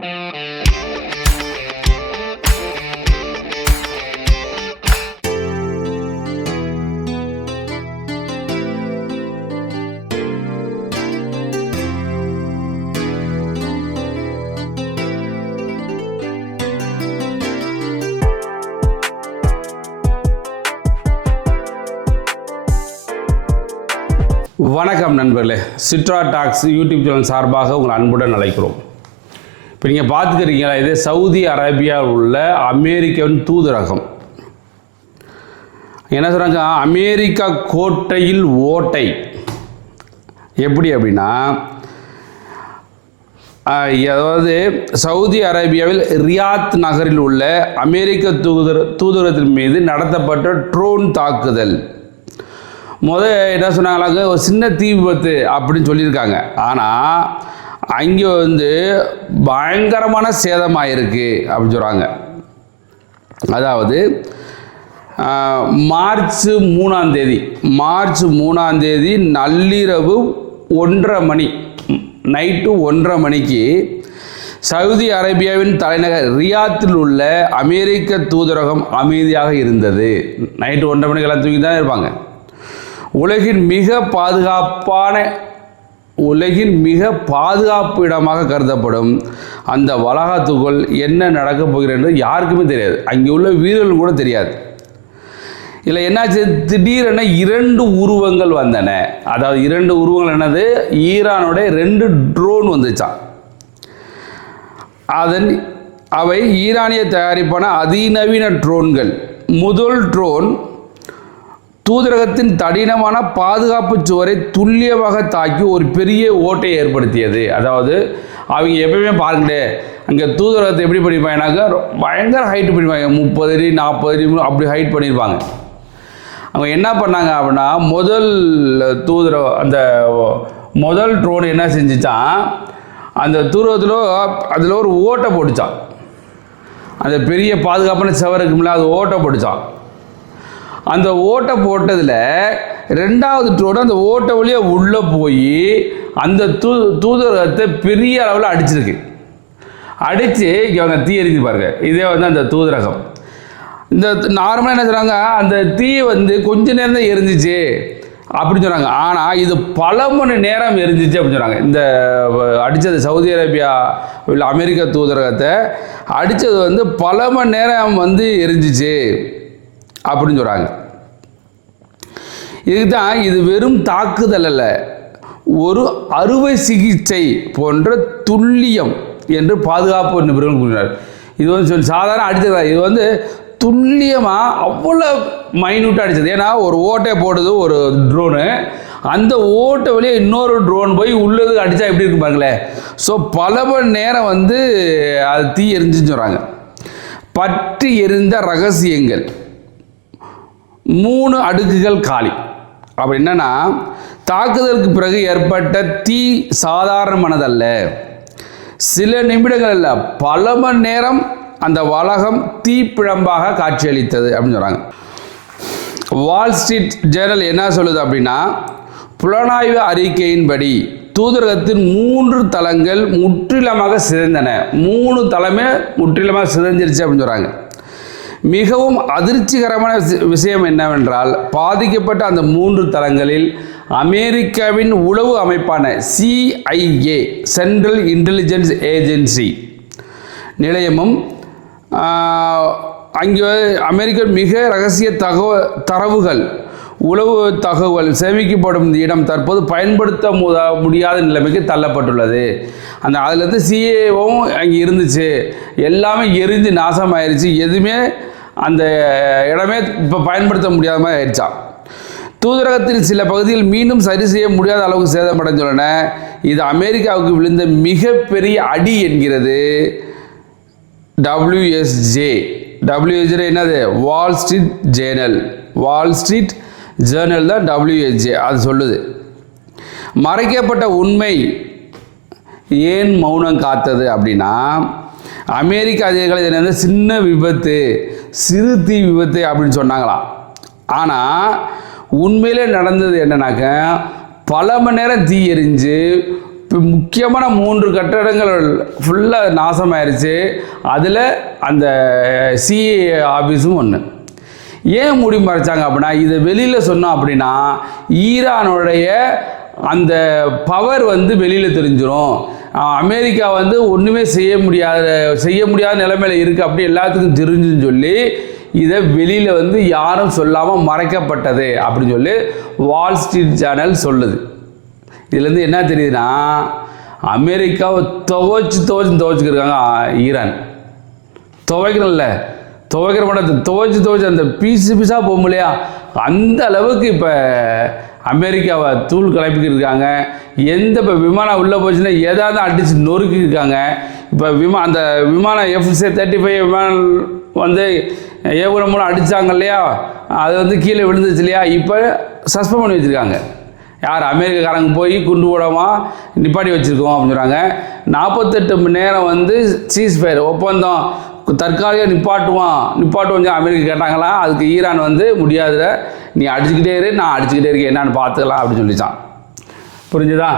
வணக்கம் நண்பர்களே, சிட்ரா tax YouTube channel சார்பாக உங்கள் அன்புடன் அழைக்கிறோம். இப்போ நீங்கள் பார்த்துக்கிறீங்களா, இது சவுதி அரேபியாவில் உள்ள அமெரிக்காவின் தூதரகம். என்ன சொல்கிறாங்க, அமெரிக்கா கோட்டையில் ஓட்டை. எப்படி அப்படின்னா, அதாவது சவுதி அரேபியாவில் ரியாத் நகரில் உள்ள அமெரிக்க தூதரகத்தின் மீது நடத்தப்பட்ட ட்ரோன் தாக்குதல். என்ன சொன்னாங்களாங்க, ஒரு சின்ன தீ விபத்து அப்படின்னு சொல்லியிருக்காங்க. ஆனால் அங்கே பயங்கரமான சேதமாயிருக்கு அப்படின்னு சொல்கிறாங்க. அதாவது மார்ச் 3ஆம் தேதி நள்ளிரவு 1:30 மணி, நைட்டு 1:30 மணிக்கு சவுதி அரேபியாவின் தலைநகர் ரியாத்தில் உள்ள அமெரிக்க தூதரகம் அமைதியாக இருந்தது. நைட்டு 1:30 மணிக்கு எல்லாம் தூக்கி தான் இருப்பாங்க. உலகின் மிக பாதுகாப்பு இடமாக கருதப்படும் அந்த வளாகத்துக்குள் என்ன நடக்கப் போகிறது என்று யாருக்குமே தெரியாது. அங்கே உள்ள வீரர்கள் கூட தெரியாது. இதில் என்னாச்சு, திடீரென 2 உருவங்கள் வந்தன. அதாவது 2 உருவங்கள் என்னது, ஈரானுடைய 2 ட்ரோன் வந்துச்சான். அவை ஈரானிய தயாரிப்பான அதிநவீன ட்ரோன்கள். முதல் ட்ரோன் தூதரகத்தின் தடினமான பாதுகாப்பு சுவரை துல்லியமாக தாக்கி ஒரு பெரிய ஓட்டை ஏற்படுத்தியது. அதாவது அவங்க எப்பயுமே பாருங்களே, அங்கே தூதரகத்தை எப்படி பண்ணியிருப்பாங்கனாக்கா பயங்கர ஹைட் பண்ணியிருப்பாங்க, 30 அடி 40 அடி அப்படி ஹைட் பண்ணியிருப்பாங்க. அவங்க என்ன பண்ணாங்க அப்படின்னா, அந்த முதல் ட்ரோன் என்ன செஞ்சிச்சான், அந்த தூதரகத்தில் அதில் ஒரு ஓட்டை போட்டுச்சான். அந்த பெரிய பாதுகாப்பான சுவருக்கு மேலே அது ஓட்டை போட்டுச்சான். அந்த ஓட்டை போட்டதில் 2வது ட்ரோன் அந்த ஓட்டை வழியாக உள்ளே போய் அந்த தூதரகத்தை பெரிய அளவில் அடிச்சிருக்கு. அடித்து இங்கே அவங்க தீ எரிஞ்சு பாருங்க. இதே அந்த தூதரகம். இந்த நார்மலாக என்ன சொல்கிறாங்க, அந்த தீ கொஞ்ச நேரம் தான் எரிஞ்சிச்சு அப்படின்னு சொன்னாங்க. ஆனால் இது பல மணி நேரம் எரிஞ்சிச்சு அப்படின்னு சொன்னாங்க. இந்த அடித்தது சவுதி அரேபியா உள்ள அமெரிக்க தூதரகத்தை அடித்தது பல மணி நேரம் எரிஞ்சிச்சு அப்படின்னு சொல்கிறாங்க. இதுதான், இது வெறும் தாக்குதல் அல்ல, ஒரு அறுவை சிகிச்சை போன்ற துல்லியம் என்று பாதுகாப்பு நிபுணர்கள் கூறினார். இது சாதாரண அடித்ததா, இது துல்லியமாக அவ்வளோ மைன்யூட்டாக அடித்தது. ஏன்னா ஒரு ஓட்டை போடுது ஒரு ட்ரோனு, அந்த ஓட்டை வழியே இன்னொரு ட்ரோன் போய் உள்ளதுக்கு அடித்தா எப்படி இருக்கு பாருங்களேன். ஸோ பல மணி நேரம் அது தீ எரிஞ்சுன்னு சொல்கிறாங்க. பற்றி எரிந்த ரகசியங்கள். 3 அடுக்குகள் காலி. அப்படி என்னன்னா, தாக்குதலுக்கு பிறகு ஏற்பட்ட தீ சாதாரணமானதல்ல. சில நிமிடங்கள் அல்ல, பல மணி நேரம் அந்த வளாகம் தீப்பிழம்பாக காட்சியளித்தது அப்படின்னு சொல்கிறாங்க. வால் ஸ்ட்ரீட் ஜேர்னல் என்ன சொல்லுது அப்படின்னா, புலனாய்வு அறிக்கையின்படி தூதரகத்தின் 3 தளங்கள் முற்றிலுமாக சிதைந்தன. 3 தளமே முற்றிலுமாக சிதைஞ்சிருச்சு அப்படின்னு சொல்கிறாங்க. மிகவும் அதிர்ச்சிகரமான விஷயம் என்னவென்றால், பாதிக்கப்பட்ட அந்த 3 தளங்களில் அமெரிக்காவின் உளவு அமைப்பான CIA, சென்ட்ரல் இன்டெலிஜென்ஸ் ஏஜென்சி நிலையமும் அங்கே அமெரிக்க மிக ரகசிய தரவுகள், உளவு தகவல் சேமிக்கப்படும் இடம் தற்போது பயன்படுத்த முடியாத நிலைமைக்கு தள்ளப்பட்டுள்ளது. அதிலேருந்து CIAவும் அங்கே இருந்துச்சு, எல்லாமே எரிஞ்சு நாசமாயிருச்சு. எதுவுமே அந்த இடமே இப்போ பயன்படுத்த முடியாத மாதிரி ஆயிடுச்சான். தூதரகத்தின் சில பகுதிகள் மீண்டும் சரி செய்ய முடியாத அளவுக்கு சேதமடைந்துள்ளன. இது அமெரிக்காவுக்கு விழுந்த மிகப்பெரிய அடி என்கிறது WSJ என்னது, வால் ஸ்ட்ரீட் ஜேர்னல் தான் WSJ அது சொல்லுது. மறைக்கப்பட்ட உண்மை ஏன் மௌனம் காத்தது அப்படின்னா, அமெரிக்க அதிகாரிகள் என்ன சின்ன விபத்து, சிறு தீ விபத்து அப்படின்னு சொன்னாங்களாம். ஆனால் உண்மையிலே நடந்தது என்னன்னாக்க, பல மணி நேரம் தீ எரிஞ்சு இப்போ முக்கியமான 3 கட்டடங்கள் ஃபுல்லாக நாசமாயிருச்சு. அதில் அந்த சிஏ ஆஃபீஸும் ஒன்று. ஏன் மூடி மறைச்சாங்க அப்படின்னா, இதை வெளியில் சொன்னோம் அப்படின்னா ஈரானுடைய அந்த பவர் வந்து வெளியில் தெரிஞ்சிடும். அமெரிக்கா வந்து ஒன்றுமே செய்ய முடியாத நிலைமையில் இருக்குது அப்படி எல்லாத்துக்கும் தெரிஞ்சுன்னு சொல்லி இதை வெளியில் வந்து யாரும் சொல்லாமல் மறைக்கப்பட்டது அப்படின்னு சொல்லி வால் ஸ்ட்ரீட் ஜேர்னல் சொல்லுது. இதுலேருந்து என்ன தெரியுதுன்னா, அமெரிக்காவை துவைச்சிக்கிருக்காங்க ஈரான். துவைக்கிறோம்ல, துவைக்கிற மாட்டேன், துவைச்சி அந்த பீஸாக போகும் இல்லையா, அந்த அளவுக்கு இப்போ அமெரிக்காவை தூள் கிளப்பிக்கிட்டு இருக்காங்க. இப்போ விமானம் உள்ளே போச்சுன்னா எதாவது அடித்து நொறுக்கியிருக்காங்க. இப்போ அந்த விமானம் F-35 விமானம் வந்து ஏவுகணை மூலம் அடித்தாங்க இல்லையா, அது வந்து கீழே விழுந்துச்சு இல்லையா, இப்போ சஸ்பெண்ட் பண்ணி வச்சுருக்காங்க. யார்? அமெரிக்காக்காரங்க போய் குண்டு போடாமல் நிப்பாட்டி வச்சுருக்கோம் அப்படின்னு சொல்கிறாங்க. 48 மணி நேரம் வந்து சீஸ்ஃபயர் ஒப்பந்தம் தற்காலிக நிப்பாட்டுவோம் அமெரிக்கா கேட்டாங்களா. அதுக்கு ஈரான் வந்து முடியாதுல, நீ அடிச்சுக்கிட்டே இரு, நான் அடிச்சுக்கிட்டே இருக்கேன், என்னான்னு பார்த்துக்கலாம் அப்படின்னு சொல்லிச்சான். புரிஞ்சுதா?